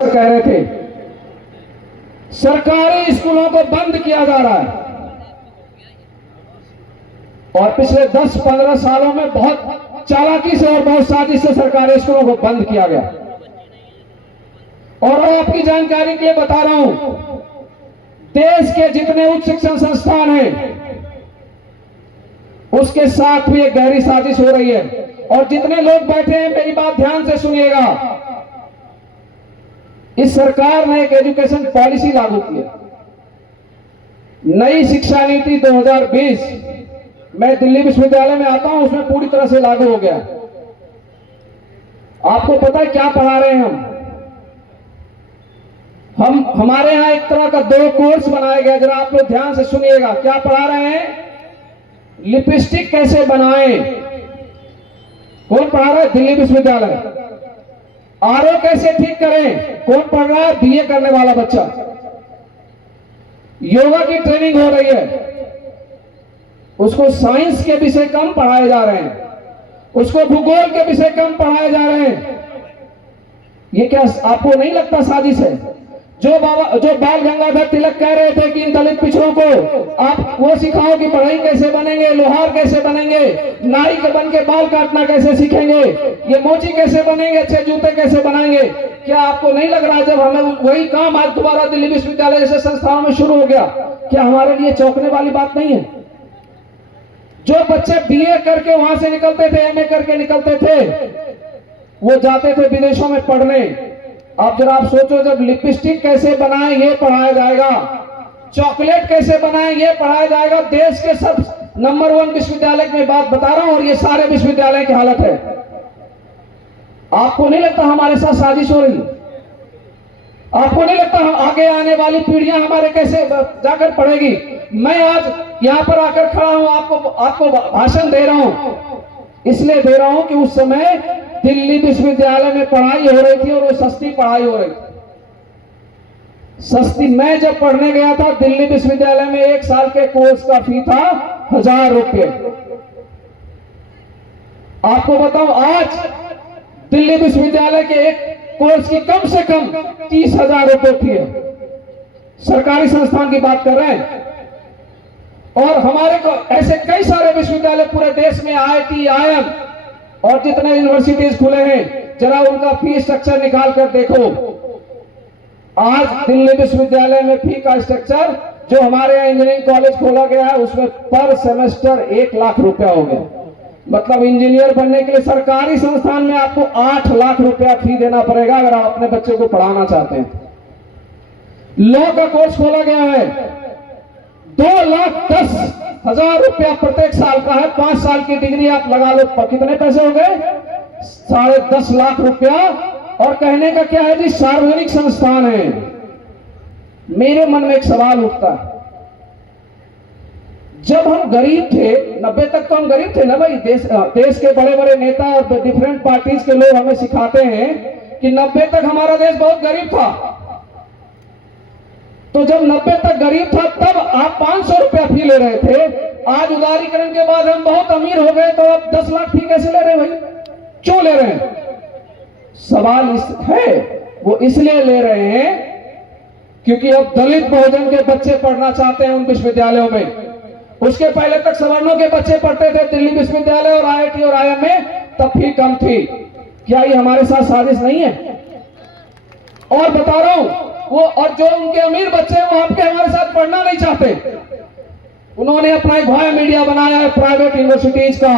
कह रहे थे सरकारी स्कूलों को बंद किया जा रहा है और पिछले 10-15 सालों में बहुत चालाकी से और बहुत साजिश से सरकारी स्कूलों को बंद किया गया। और मैं आपकी जानकारी के लिए बता रहा हूं, देश के जितने उच्च शिक्षण संस्थान हैं उसके साथ भी एक गहरी साजिश हो रही है। और जितने लोग बैठे हैं मेरी बात ध्यान से सुनिएगा, इस सरकार ने एक एजुकेशन पॉलिसी लागू की है, नई शिक्षा नीति 2020। मैं दिल्ली विश्वविद्यालय में आता हूं, उसमें पूरी तरह से लागू हो गया। आपको पता है क्या पढ़ा रहे हैं हम हमारे यहां एक तरह का 2 कोर्स बनाया गया, जरा आप लोग ध्यान से सुनिएगा। क्या पढ़ा रहे हैं? लिपस्टिक कैसे बनाएं। कौन पढ़ा रहा है? दिल्ली विश्वविद्यालय। आरओ कैसे ठीक करें, कौन पढ़ रहा है? बीए करने वाला बच्चा। योगा की ट्रेनिंग हो रही है, उसको साइंस के विषय कम पढ़ाए जा रहे हैं, उसको भूगोल के विषय कम पढ़ाए जा रहे हैं। ये क्या आपको नहीं लगता साजिश है? जो बाल गंगाधर तिलक कह रहे थे कि इन दलित पिछड़ों को आप वो सिखाओ कि पढ़ाई कैसे बनेंगे, लोहार कैसे बनेंगे, नाई के बन के बाल काटना कैसे सीखेंगे, ये मोची कैसे बनेंगे, अच्छे जूते कैसे बनाएंगे। क्या आपको नहीं लग रहा जब हमें वही काम आज दोबारा दिल्ली विश्वविद्यालय जैसे संस्थाओं में शुरू हो गया, क्या हमारे लिए चौंकने वाली बात नहीं है? जो बच्चे बीए करके वहां से निकलते थे, एमए करके निकलते थे, वो जाते थे विदेशों में पढ़ने। अब जरा आप सोचो, जब लिपस्टिक कैसे बनाएं ये पढ़ाया जाएगा, चॉकलेट कैसे बनाएं ये पढ़ाया जाएगा। देश के सब नंबर 1 विश्वविद्यालय की बात बता रहा हूं और ये सारे विश्वविद्यालय की हालत है। आपको नहीं लगता हमारे साथ साजिश हो रही? आपको नहीं लगता हम आगे आने वाली पीढ़ियां हमारे कैसे जाकर पढ़ेगी? मैं आज यहां पर आकर खड़ा हूं, आपको भाषण दे रहा हूं, इसलिए दे रहा हूं कि उस समय दिल्ली विश्वविद्यालय में पढ़ाई हो रही थी और वो सस्ती पढ़ाई हो रही थी। सस्ती। मैं जब पढ़ने गया था दिल्ली विश्वविद्यालय में 1 साल के कोर्स का फी था 1000 रुपये। आपको बताऊं आज दिल्ली विश्वविद्यालय के एक कोर्स की कम से कम 30,000 रुपये फी है। सरकारी संस्थान की बात कर रहे हैं। और हमारे को ऐसे कई सारे विश्वविद्यालय पूरे देश में, IIT, IIM और जितने यूनिवर्सिटीज खुले हैं, जरा उनका फी स्ट्रक्चर निकाल कर देखो। आज दिल्ली विश्वविद्यालय में फी का स्ट्रक्चर, जो हमारे यहाँ इंजीनियरिंग कॉलेज खोला गया है, उसमें पर सेमेस्टर 1 लाख रुपया हो गया। मतलब इंजीनियर बनने के लिए सरकारी संस्थान में आपको 8 लाख रुपया फी देना पड़ेगा अगर आप अपने बच्चे को पढ़ाना चाहते हैं। लॉ का कोर्स खोला गया है, 2,10,000 रुपया प्रत्येक साल का है। 5 साल की डिग्री आप लगा लो, कितने पैसे हो गए? 10.5 लाख रुपया। और कहने का क्या है जी, सार्वजनिक संस्थान है। मेरे मन में एक सवाल उठता है, जब हम गरीब थे, 90 तक तो हम गरीब थे ना भाई। देश के बड़े बड़े नेता और डिफरेंट पार्टीज के लोग हमें सिखाते हैं कि 90 तक हमारा देश बहुत गरीब था। तो जब 90 तक गरीब था तब आप 500 रुपया फी ले रहे थे। आज उदारीकरण के बाद हम बहुत अमीर हो गए, तो अब 10 लाख फी कैसे ले रहे हैं भाई? क्यों ले रहे हैं? सवाल वो इसलिए ले रहे हैं क्योंकि अब दलित बहुजन के बच्चे पढ़ना चाहते हैं उन विश्वविद्यालयों में। उसके पहले तक सवर्णों के बच्चे पढ़ते थे दिल्ली विश्वविद्यालय और IIT और IIM में, तब फी कम थी। क्या ये हमारे साथ साजिश नहीं है? और बता रहा हूं, वो और जो उनके अमीर बच्चे हैं वो आपके हमारे साथ पढ़ना नहीं चाहते। उन्होंने अपना एक भाया मीडिया बनाया है प्राइवेट यूनिवर्सिटीज का।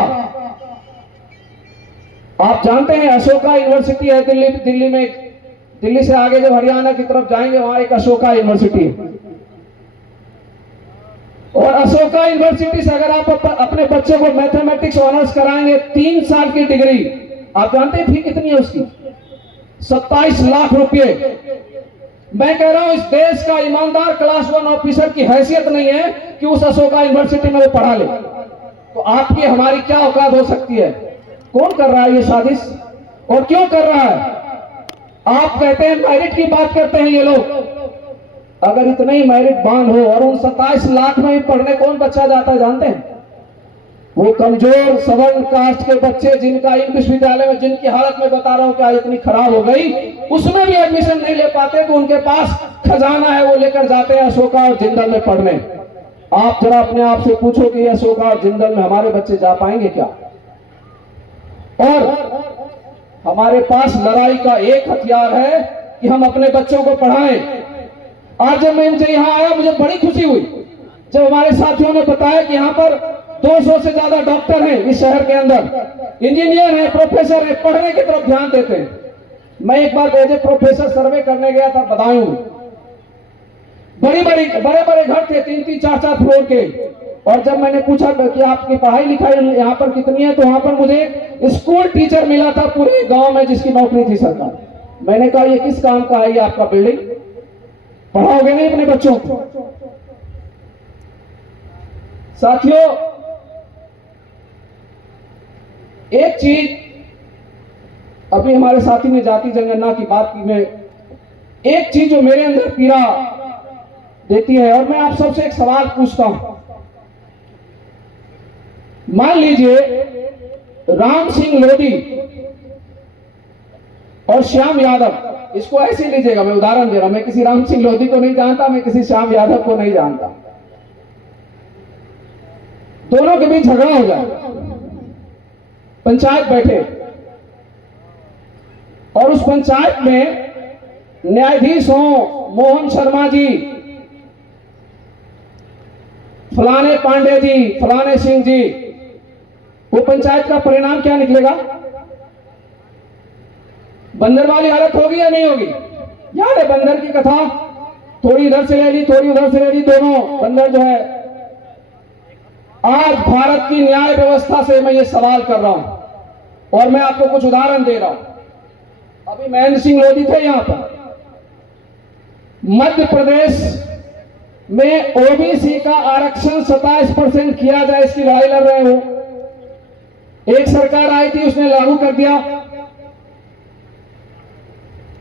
आप जानते हैं अशोका यूनिवर्सिटी है दिल्ली में। दिल्ली से आगे जब हरियाणा की तरफ जाएंगे वहां एक अशोका यूनिवर्सिटी है। और अशोका यूनिवर्सिटी से अगर आप अपने बच्चे को मैथमेटिक्स ऑनर्स कराएंगे, 3 साल की डिग्री, आप जानते हैं फी कितनी है उसकी? 27 लाख रुपए। मैं कह रहा हूं इस देश का ईमानदार क्लास 1 ऑफिसर की हैसियत नहीं है कि उस अशोका यूनिवर्सिटी में वो पढ़ा ले। तो आपकी हमारी क्या औकात हो सकती है? कौन कर रहा है ये साजिश और क्यों कर रहा है? आप कहते हैं मेरिट की बात करते हैं ये लोग। अगर इतने ही मेरिट बांध हो और उन 27 लाख में ही पढ़ने कौन बच्चा जाता है जानते हैं? वो कमजोर सवर्ण कास्ट के बच्चे जिनका इन विश्वविद्यालय में, जिनकी हालत में बता रहा हूं क्या इतनी खराब हो गई, उसमें भी एडमिशन नहीं ले पाते, तो उनके पास खजाना है, वो लेकर जाते हैं अशोका और जिंदल में पढ़ने। आप जरा अपने आप से पूछो कि अशोका और जिंदल में हमारे बच्चे जा पाएंगे क्या? और हमारे पास लड़ाई का एक हथियार है कि हम अपने बच्चों को पढ़ाएं। आज जब मैं मुझे यहाँ आया, मुझे बड़ी खुशी हुई जब हमारे साथियों ने बताया कि यहाँ पर 200 से ज्यादा डॉक्टर हैं इस शहर के अंदर, इंजीनियर हैं, प्रोफेसर हैं, पढ़ने की तरफ ध्यान देते हैं। मैं एक बार एज ए प्रोफेसर सर्वे करने गया था बदायूं में। बड़े बड़े घर थे, 3-3, 4-4 फ्लोर के। और जब मैंने पूछा कि आपकी पढ़ाई लिखाई यहाँ पर कितनी है, तो वहां पर मुझे स्कूल टीचर मिला था पूरे गांव में जिसकी नौकरी थी सरकार। मैंने कहा ये किस काम का है ये आपका बिल्डिंग? पढ़ाओगे नहीं अपने बच्चों को? साथियों, एक चीज अभी हमारे साथी ने जाति जनगणना की बात की, में एक चीज जो मेरे अंदर पीड़ा देती है, और मैं आप सबसे एक सवाल पूछता हूं। मान लीजिए राम सिंह लोधी और श्याम यादव, इसको ऐसे लीजिएगा, मैं उदाहरण दे रहा हूं, मैं किसी राम सिंह लोधी को नहीं जानता, मैं किसी श्याम यादव को नहीं जानता, दोनों के बीच झगड़ा हो जाए, पंचायत बैठे और उस पंचायत में न्यायाधीश हो मोहन शर्मा जी, फलाने पांडे जी, फलाने सिंह जी, वो पंचायत का परिणाम क्या निकलेगा? बंदर वाली हालत होगी या नहीं होगी? याद है बंदर की कथा? थोड़ी इधर से ले ली, थोड़ी उधर से ले ली, दोनों बंदर जो है। आज भारत की न्याय व्यवस्था से मैं ये सवाल कर रहा हूं और मैं आपको कुछ उदाहरण दे रहा हूं। अभी महेंद्र सिंह लोधी थे यहां पर। मध्य प्रदेश में ओबीसी का आरक्षण 27% किया जाए, इसकी लड़ाई लड़ रहे हो। एक सरकार आई थी, उसने लागू कर दिया,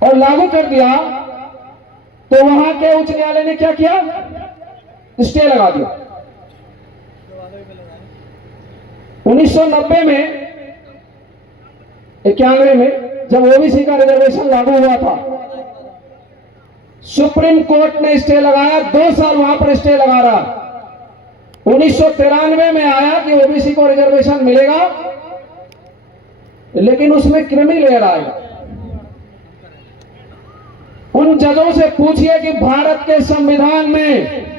और लागू कर दिया तो वहां के उच्च न्यायालय ने क्या किया? स्टे लगा दिया। 1990 में, 91 में जब ओबीसी का रिजर्वेशन लागू हुआ था, सुप्रीम कोर्ट ने स्टे लगाया, 2 साल वहां पर स्टे लगा रहा। 1993 में आया कि ओबीसी को रिजर्वेशन मिलेगा, लेकिन उसमें क्रिमी लेयर आएगा। उन जजों से पूछिए कि भारत के संविधान में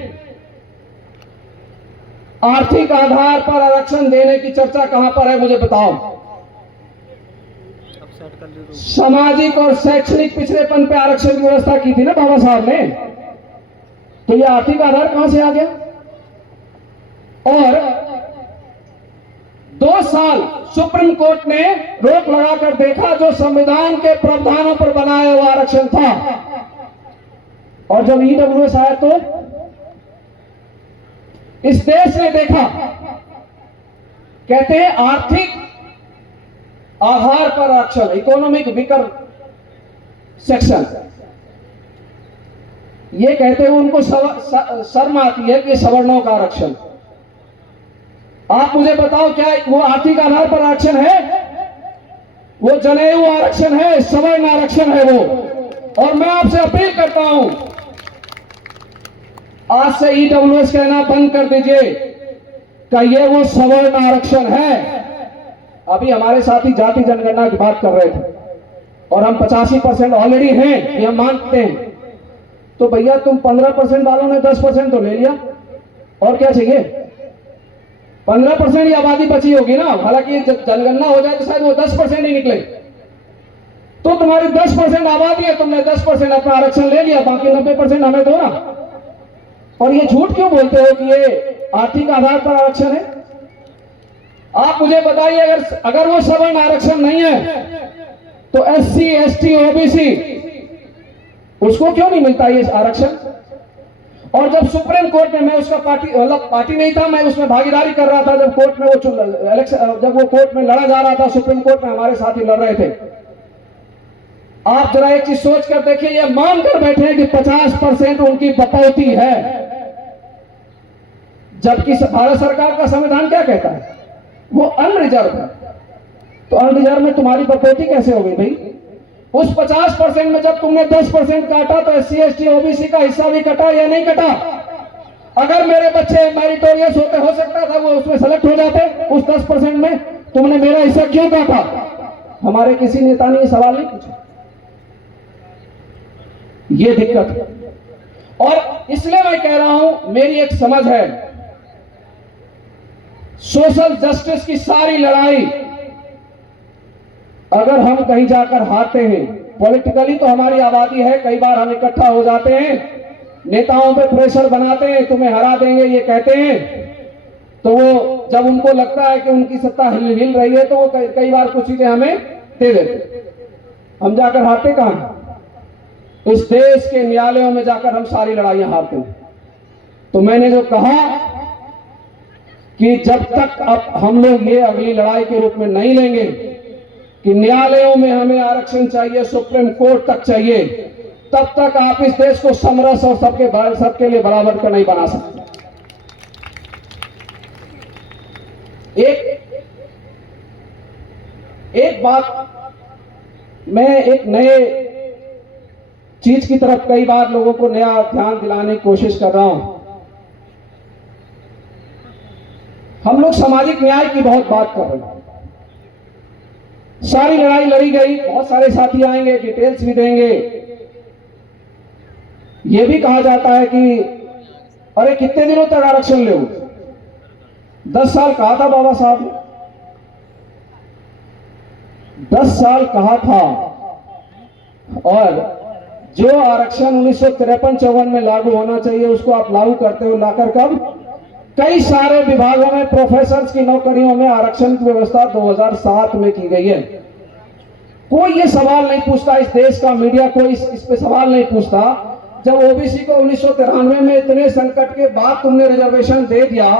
आर्थिक आधार पर आरक्षण देने की चर्चा कहां पर है, मुझे बताओ। सामाजिक और शैक्षणिक पिछड़ेपन पे आरक्षण की व्यवस्था की थी ना बाबा साहब ने, तो ये आर्थिक आधार कहां से आ गया? और 2 साल सुप्रीम कोर्ट ने रोक लगाकर देखा, जो संविधान के प्रावधानों पर बनाया हुआ आरक्षण था। और जब ईडब्ल्यूएस आया तो इस देश ने देखा, कहते हैं आर्थिक आधार पर आरक्षण, इकोनॉमिक वीकर सेक्शन, ये कहते हैं उनको शर्म आती है कि सवर्णों का आरक्षण। आप मुझे बताओ, क्या वो आर्थिक आधार पर आरक्षण है? वो जनेऊ आरक्षण है, सवर्ण आरक्षण है वो। और मैं आपसे अपील करता हूं, आज से ईडब्ल्यूएस कहना बंद कर दीजिए कि ये वो सवर्ण आरक्षण है। अभी हमारे साथी जाति जनगणना की बात कर रहे थे, और हम 85% ऑलरेडी हैं, ये हम मानते हैं। तो भैया तुम 15% वालों ने 10% तो ले लिया, और क्या चाहिए? 15% ही आबादी बची होगी ना। हालांकि जनगणना हो जाए तो शायद वो 10% ही निकले। तो तुम्हारी 10% आबादी है, तुमने 10% अपना आरक्षण ले लिया, बाकी 90% हमें दो ना। और ये झूठ क्यों बोलते हो कि ये आर्थिक आधार पर आरक्षण है? आप मुझे बताइए, अगर वो सवर्ण आरक्षण नहीं है तो एससी, एसटी, ओबीसी उसको क्यों नहीं मिलता ये आरक्षण? और जब सुप्रीम कोर्ट में, मैं उसका पार्टी नहीं था, मैं उसमें भागीदारी कर रहा था जब कोर्ट में जब वो कोर्ट में लड़ा जा रहा था, सुप्रीम कोर्ट में हमारे साथी लड़ रहे थे। आप जरा एक चीज सोच कर देखिए, ये मानकर बैठे हैं कि 50% उनकी बपौती है, जबकि भारत सरकार का संविधान क्या कहता है? वो अनरिजर्व है। तो अनरिजर्व में तुम्हारी बकौती कैसे हो गई भाई? उस 50% में जब तुमने 10% काटा तो SC ST OBC का हिस्सा भी कटा या नहीं कटा? अगर मेरे बच्चे मेरिटोरियस होते, हो सकता था वो उसमें सेलेक्ट हो जाते उस 10% में। तुमने मेरा हिस्सा क्यों काटा? हमारे किसी नेता ने ये सवाल नहीं पूछा। ये दिक्कत है। और इसलिए मैं कह रहा हूं, मेरी एक समझ है, सोशल जस्टिस की सारी लड़ाई अगर हम कहीं जाकर हारते हैं, पॉलिटिकली तो हमारी आबादी है, कई बार हम इकट्ठा हो जाते हैं, नेताओं पे प्रेशर बनाते हैं, तुम्हें हरा देंगे ये कहते हैं, तो वो जब उनको लगता है कि उनकी सत्ता हिल रही है तो वो कई बार कुछ चीजें हमें दे देते। हम जाकर हारते कहां? इस देश के न्यायालयों में जाकर हम सारी लड़ाइयां हारते हैं। तो मैंने जो कहा कि जब तक अब हम लोग ये अगली लड़ाई के रूप में नहीं लेंगे कि न्यायालयों में हमें आरक्षण चाहिए, सुप्रीम कोर्ट तक चाहिए, तब तक आप इस देश को समरस और सबके लिए बराबर का नहीं बना सकते। एक बात मैं एक नए चीज की तरफ कई बार लोगों को नया ध्यान दिलाने की कोशिश कर रहा हूं। हम लोग सामाजिक न्याय की बहुत बात कर रहे हैं, सारी लड़ाई लड़ी गई, बहुत सारे साथी आएंगे, डिटेल्स भी देंगे। यह भी कहा जाता है कि अरे कितने दिनों तक आरक्षण ले? 10 साल कहा था बाबा साहब ने, 10 साल कहा था। और जो आरक्षण 1953-54 में लागू होना चाहिए उसको आप लागू करते हो लाकर कब? कई सारे विभागों में प्रोफेसर्स की नौकरियों में आरक्षण की व्यवस्था 2007 में की गई है। कोई ये सवाल नहीं पूछता, इस देश का मीडिया कोई इस पे सवाल नहीं पूछता। जब ओबीसी को 1993 में इतने संकट के बाद तुमने रिजर्वेशन दे दिया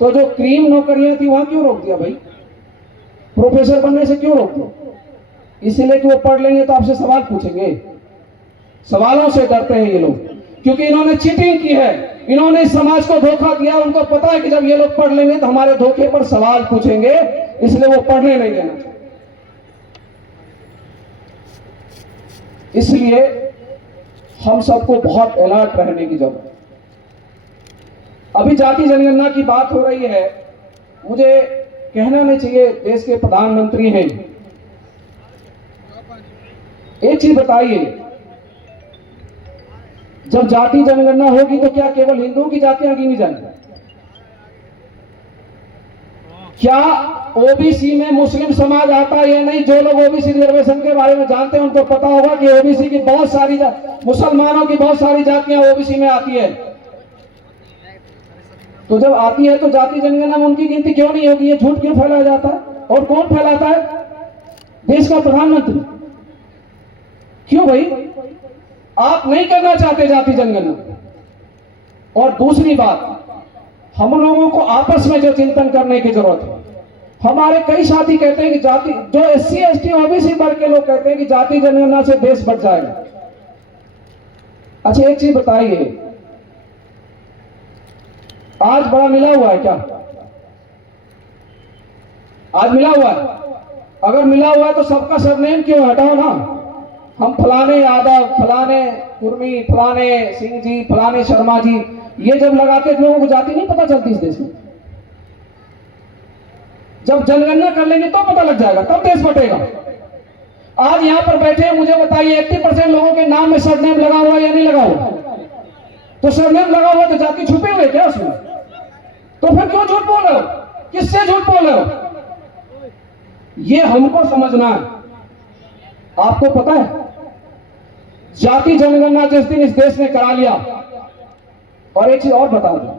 तो जो क्रीम नौकरियां थी वहां क्यों रोक दिया भाई? प्रोफेसर बनने से क्यों रोक दिया? इसीलिए कि वो पढ़ लेंगे तो आपसे सवाल पूछेंगे। सवालों से डरते हैं ये लोग, क्योंकि इन्होंने चीटिंग की है, इन्होंने इस समाज को धोखा दिया। उनको पता है कि जब ये लोग पढ़ लेंगे तो हमारे धोखे पर सवाल पूछेंगे, इसलिए वो पढ़ने नहीं देना। इसलिए हम सबको बहुत अलर्ट रहने की जरूरत है। अभी जाति जनगणना की बात हो रही है, मुझे कहना नहीं चाहिए, देश के प्रधानमंत्री हैं। एक चीज बताइए, जब जाति जनगणना होगी तो क्या केवल हिंदुओं की जातियां गिनी जाएंगी? क्या ओबीसी में मुस्लिम समाज आता है या नहीं? जो लोग ओबीसी रिजर्वेशन के बारे में जानते हैं उनको पता होगा कि ओबीसी की बहुत सारी, मुसलमानों की बहुत सारी जातियां ओबीसी में आती है। तो जब आती है तो जाति जनगणना में उनकी गिनती क्यों नहीं होगी? ये झूठ क्यों फैलाया जाता है? और कौन फैलाता है? देश का प्रधानमंत्री। क्यों भाई? आप नहीं करना चाहते जाति जनगणना। और दूसरी बात, हम लोगों को आपस में जो चिंतन करने की जरूरत है। हमारे कई साथी कहते हैं कि जाति, जो SC ST OBC वर्ग के लोग कहते हैं कि जाति जनगणना से देश बच जाएगा। अच्छा एक चीज बताइए, आज बड़ा मिला हुआ है क्या? आज मिला हुआ है? अगर मिला हुआ है तो सबका सरनेम क्यों? हटाओ ना। हम फलाने यादव, फलाने कुर्मी, फलाने सिंह जी, फलाने शर्मा जी, ये जब लगाते लोगों को जाति नहीं पता चलती इस देश में। जब जनगणना कर लेंगे तो पता लग जाएगा, तब देश बटेगा। आज यहां पर बैठे मुझे बताइए 80% लोगों के नाम में सरनेम लगा हुआ या नहीं लगा हुआ? तो सरनेम लगा हुआ तो जाति छुपे हुए क्या उसमें? तो फिर क्यों झूठ बोल रहे हो? किससे झूठ बोल रहे हो? ये हमको समझना है। आपको पता है, जाति जनगणना जिस दिन इस देश ने करा लिया, और एक चीज और बता दूं,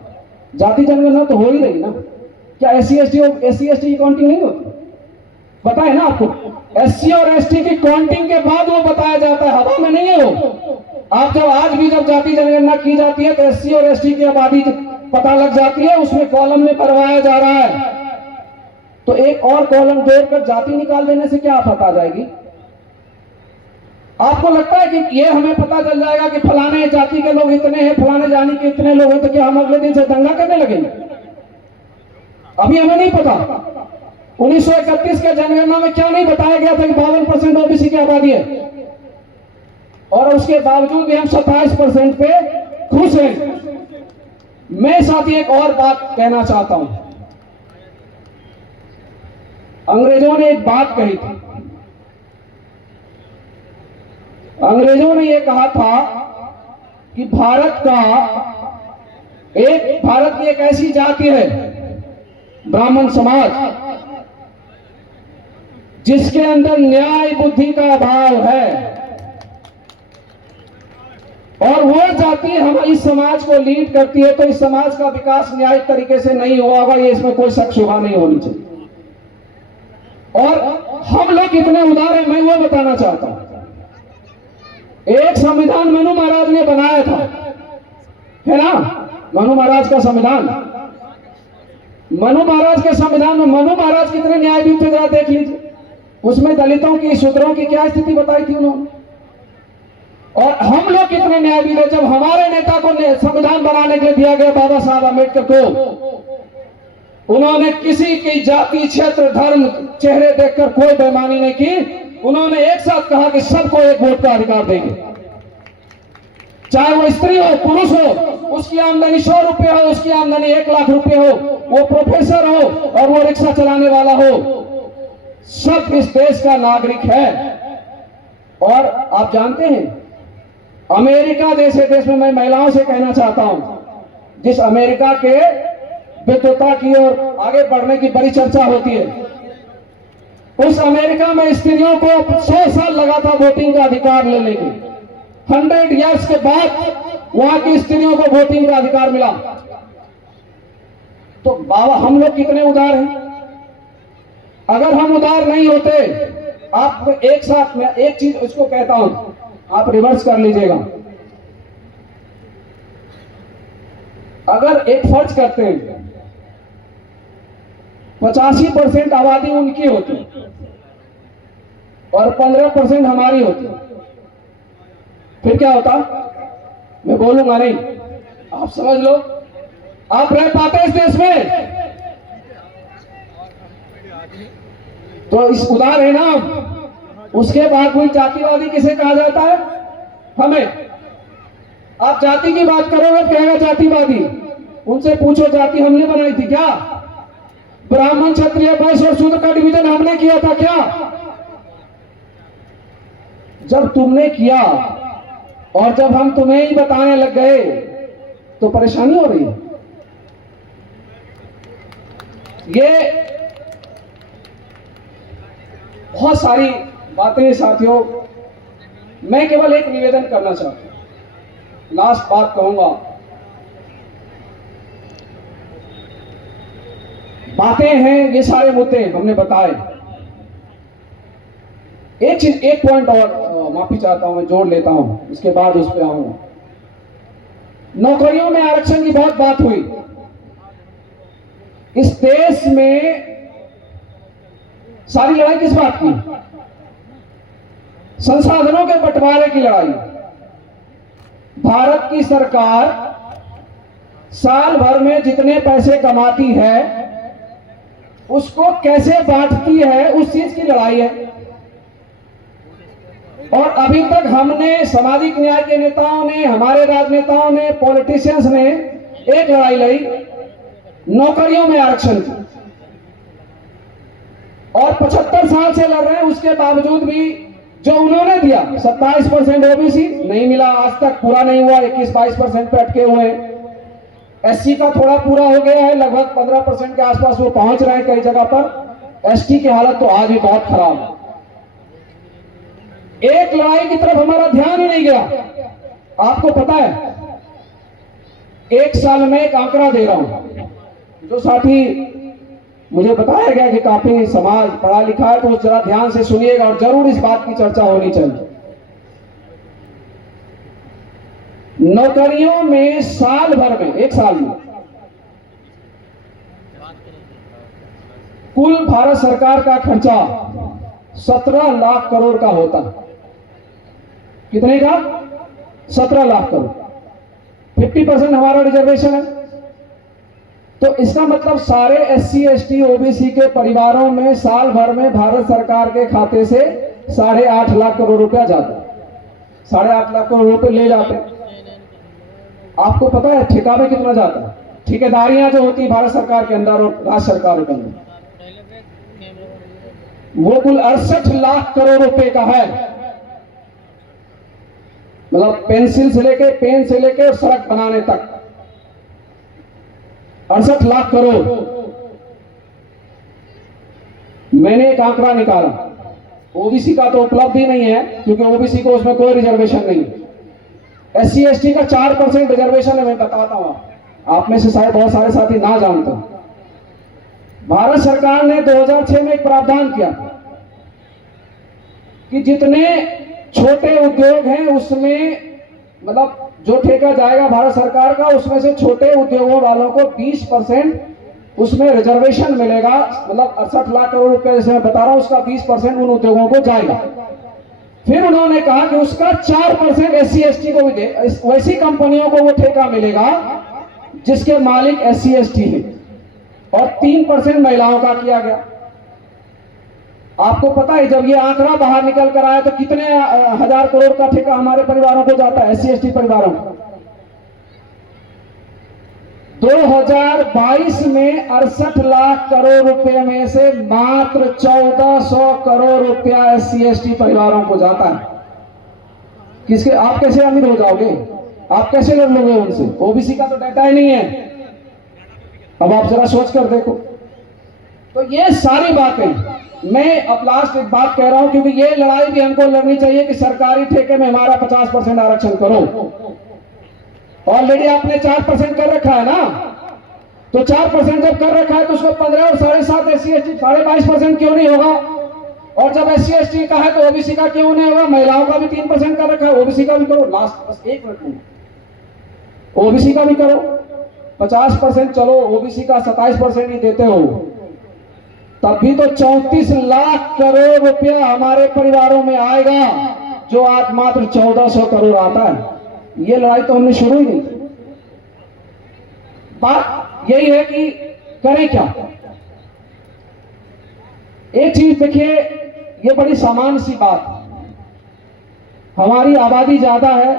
जाति जनगणना तो हो ही रही ना। क्या SC ST की काउंटिंग नहीं होती? पता है ना आपको? SC और ST की काउंटिंग के बाद वो बताया जाता है, हवा में नहीं है वो। आप जब आज भी जब जाति जनगणना की जाती है तो SC और ST की आबादी पता लग जाती है, उसमें कॉलम में भरवाया जा रहा है। तो एक और कॉलम जोड़कर जाति निकाल देने से क्या आफत आ जाएगी? आपको लगता है कि ये हमें पता चल जाएगा कि फलाने जाति के लोग इतने हैं, फलाने जाति के इतने लोग हैं, तो क्या हम अगले दिन से दंगा करने लगेंगे? अभी हमें नहीं पता 1931 के जनगणना में क्या नहीं बताया गया था कि 52% ओबीसी की आबादी है, और उसके बावजूद भी हम 27% पे खुश हैं। मैं साथी एक और बात कहना चाहता हूं। अंग्रेजों ने एक बात कही थी, अंग्रेजों ने यह कहा था कि भारत की एक ऐसी जाति है ब्राह्मण समाज जिसके अंदर न्याय बुद्धि का अभाव है, और वो जाति हम इस समाज को लीड करती है, तो इस समाज का विकास न्यायिक तरीके से नहीं हुआ होगा, ये इसमें कोई शक शुबा नहीं होनी चाहिए। और हम लोग कितने उदार हैं मैं वो बताना चाहता हूं। एक संविधान मनु महाराज ने बनाया था, है ना, मनु महाराज का संविधान। मनु महाराज के संविधान में मनु महाराज कितने न्यायवीर थे जरा देख लीजिए। उसमें दलितों की, शूद्रों की क्या स्थिति बताई थी उन्होंने, और हम लोग कितने न्यायवीर है। जब हमारे नेता को संविधान बनाने के लिए दिया गया बाबा साहब अम्बेडकर को, उन्होंने किसी की जाति, क्षेत्र, धर्म, चेहरे देखकर कोई बेईमानी नहीं की। उन्होंने एक साथ कहा कि सबको एक वोट का अधिकार देंगे, चाहे वो स्त्री हो, पुरुष हो, उसकी आमदनी 100 रुपये हो, उसकी आमदनी 1 लाख रुपए हो, वो प्रोफेसर हो और वो रिक्शा चलाने वाला हो, सब इस देश का नागरिक है। और आप जानते हैं अमेरिका जैसे देश में, मैं महिलाओं से कहना चाहता हूं, जिस अमेरिका के विद्वता की और आगे बढ़ने की बड़ी चर्चा होती है, उस अमेरिका में स्त्रियों को 100 साल लगा था वोटिंग का अधिकार लेने के। 100 इयर्स के बाद वहां की स्त्रियों को वोटिंग का अधिकार मिला। तो बाबा हम लोग कितने उदार हैं। अगर हम उदार नहीं होते, आप एक साथ में एक चीज उसको कहता हूं, आप रिवर्स कर लीजिएगा। अगर एक फर्ज करते हैं 85% आबादी उनकी होती और 15% हमारी होती, फिर क्या होता? मैं बोलूंगा नहीं, आप समझ लो। आप रह पाते इस देश में? तो इस उदार है ना। उसके बाद कोई जातिवादी किसे कहा जाता है? हमें। आप जाति की बात करोगे कहेगा जातिवादी। उनसे पूछो जाति हमने बनाई थी क्या? ब्राह्मण, क्षत्रिय, वैश्य और शूद्र का डिवीजन हमने किया था क्या? जब तुमने किया और जब हम तुम्हें ही बताने लग गए तो परेशानी हो रही है। ये बहुत सारी बातें साथियों, मैं केवल एक निवेदन करना चाहता हूं, लास्ट बात कहूंगा। बातें हैं, ये सारे मुद्दे हमने बताए। एक चीज, एक पॉइंट और माफी चाहता हूं, मैं जोड़ लेता हूं, इसके बाद उस पर आऊंगा। नौकरियों में आरक्षण की बहुत बात हुई। इस देश में सारी लड़ाई किस बात की? संसाधनों के बंटवारे की लड़ाई। भारत की सरकार साल भर में जितने पैसे कमाती है उसको कैसे बांटती है, उस चीज की लड़ाई है। और अभी तक हमने, सामाजिक न्याय के नेताओं ने, हमारे राजनेताओं ने, पॉलिटिशियंस ने एक लड़ाई लड़ी नौकरियों में आरक्षण की, और 75 साल से लड़ रहे हैं। उसके बावजूद भी जो उन्होंने दिया 27% ओबीसी नहीं मिला, आज तक पूरा नहीं हुआ, 21-22% पे अटके हुए हैं। एससी का थोड़ा पूरा हो गया है, लगभग 15% के आसपास वो पहुंच रहे हैं कई जगह पर। एसटी की हालत तो आज भी बहुत खराब है। एक लड़ाई की तरफ हमारा ध्यान ही नहीं गया। आपको पता है, एक साल में एक आंकड़ा दे रहा हूं, जो साथी मुझे बताया गया कि काफी समाज पढ़ा लिखा है, तो जरा ध्यान से सुनिएगा और जरूर इस बात की चर्चा होनी चाहिए। नौकरियों में साल भर में, एक साल में कुल भारत सरकार का खर्चा 17 लाख करोड़ का होता है। कितने का? 17 लाख करोड़। 50% हमारा रिजर्वेशन है। तो इसका मतलब सारे SC ST OBC के परिवारों में साल भर में भारत सरकार के खाते से 8.5 लाख करोड़ रुपया जाता है, 8.5 लाख करोड़ रुपए ले जाते हैं। आपको पता है ठेका में कितना जाता है? ठेकेदारियां जो होती है भारत सरकार के अंदर और राज्य सरकार के अंदर, वो कुल 68 लाख करोड़ रुपए का है। मतलब पेंसिल से लेके, पेन से लेके और सड़क बनाने तक 68 लाख करोड़। मैंने एक आंकड़ा निकाला, ओबीसी का तो उपलब्ध ही नहीं है क्योंकि ओबीसी को उसमें कोई रिजर्वेशन नहीं है। SC ST का 4% रिजर्वेशन है। मैं बताता हूं, आप में से शायद बहुत सारे साथी ना जानते। भारत सरकार ने 2006 में एक प्रावधान किया कि जितने छोटे उद्योग हैं उसमें, मतलब जो ठेका जाएगा भारत सरकार का, उसमें से छोटे उद्योगों वालों को 20% उसमें रिजर्वेशन मिलेगा। मतलब 68 लाख करोड़ रुपए जैसे मैं बता रहा हूं, उसका 20% उन उद्योगों को जाएगा। फिर उन्होंने कहा कि उसका 4% SC ST को भी दे, वैसी कंपनियों को वो ठेका मिलेगा जिसके मालिक SC ST है, और 3% महिलाओं का किया गया। आपको पता है जब ये आंकड़ा बाहर निकल कर आया तो कितने हजार करोड़ का ठेका हमारे परिवारों को जाता है, SC ST परिवारों को? 2022 में 68 लाख करोड़ रुपए में से मात्र 1400 करोड़ रुपया SC ST परिवारों को जाता है। किसके? आप कैसे अमीर हो जाओगे? आप कैसे लड़ लोगे उनसे? ओबीसी का तो डाटा ही नहीं है। अब आप जरा सोच कर देखो। तो ये सारी बातें, मैं अब लास्ट एक बात कह रहा हूं क्योंकि ये लड़ाई भी हमको लड़नी चाहिए कि सरकारी ठेके में हमारा 50% आरक्षण करो। ऑलरेडी आपने 4% कर रखा है ना, तो 4% जब कर रखा है तो उसको 15 और 7.5 SC ST 22.5% क्यों नहीं होगा? और जब SC ST का है तो ओबीसी का क्यों नहीं होगा? महिलाओं का भी 3% कर रखा है, ओबीसी का भी करो। लास्ट बस एक मिनट, ओबीसी का भी करो 50%। चलो ओबीसी का 27% ही देते हो, तब भी तो 34 लाख करोड़ रुपया हमारे परिवारों में आएगा, जो आज मात्र 1400 करोड़ आता है। ये लड़ाई तो हमने शुरू ही नहीं की। बात यही है कि करें क्या। एक चीज देखिए, ये बड़ी सामान्य सी बात, हमारी आबादी ज्यादा है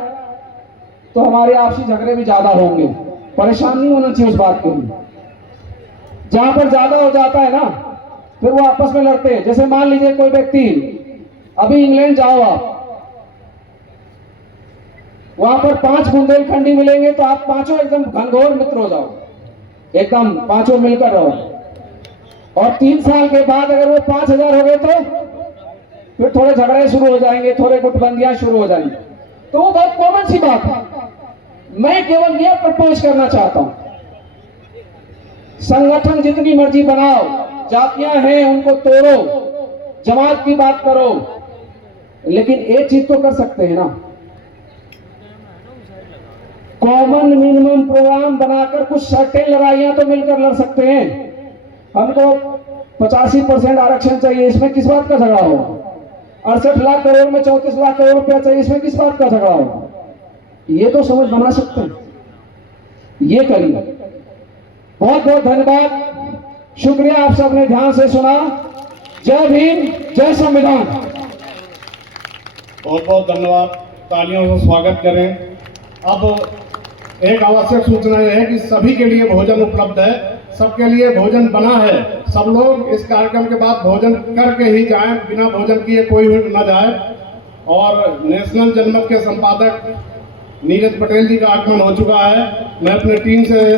तो हमारे आपसी झगड़े भी ज्यादा होंगे। परेशान नहीं होना चाहिए उस बात के लिए। जहां पर ज्यादा हो जाता है ना, फिर वो आपस में लड़ते हैं। जैसे मान लीजिए कोई व्यक्ति, अभी इंग्लैंड जाओ आप, वहां पर 5 बुंदेलखंडी मिलेंगे तो आप पांचों एकदम घनघोर मित्र हो जाओ, एकदम पांचों मिलकर रहो। और 3 साल के बाद अगर वो 5000 हो गए तो फिर थोड़े झगड़े शुरू हो जाएंगे, थोड़े गुटबंदियां शुरू हो जाएंगी। तो वो बहुत कॉमन सी बात है। मैं केवल ये प्रपोज करना चाहता हूं, संगठन जितनी मर्जी बनाओ, जातियां हैं उनको तोड़ो, जमात की बात करो, लेकिन एक चीज तो कर सकते हैं ना, कॉमन मिनिमम प्रोग्राम बनाकर कुछ सर्टेन लड़ाइयां तो मिलकर लड़ सकते हैं। हमको 85% आरक्षण चाहिए, इसमें किस बात का झगड़ा हो? 68 लाख करोड़ में 34 लाख करोड़ रुपया चाहिए, इसमें किस बात का झगड़ा हो? ये तो समझ बना सकते हैं, ये करिए। बहुत बहुत धन्यवाद, शुक्रिया, आप सबने ध्यान से सुना। जय भीम, जय संविधान। बहुत बहुत धन्यवाद, तालियों से स्वागत करें। अब एक आवश्यक सूचना यह है कि सभी के लिए भोजन उपलब्ध है, सबके लिए भोजन बना है। सब लोग इस कार्यक्रम के बाद भोजन करके ही जाएं, बिना भोजन किए कोई न जाए। और नेशनल जनमत के संपादक नीरज पटेल जी का आगमन हो चुका है। मैं अपने टीम से